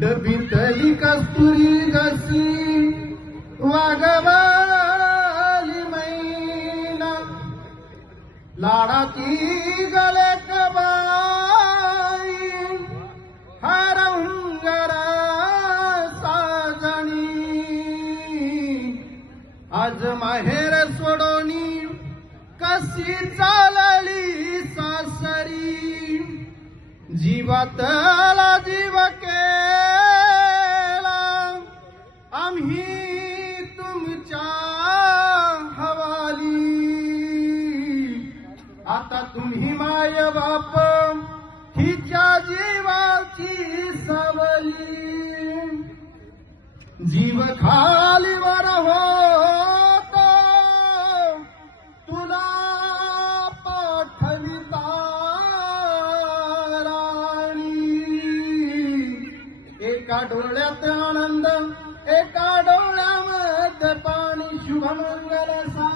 डबीतली कस्तुरी जशी वागवाली मैना, लाडाची गले कबाई हरंगरा साजणी. आज माहेर सोडोनी कशी चालली सासरी, जीवातला जीव केला आम्ही तुमच्या हवाली. आता तुम्ही माय बाप हिच्या जीवाची सावली. जीव खालीवर होतो तुला पाठविता राणी. एका डोळ्यात आनंद एका डोळ्यामध्ये पाणी. शुभमंगल सा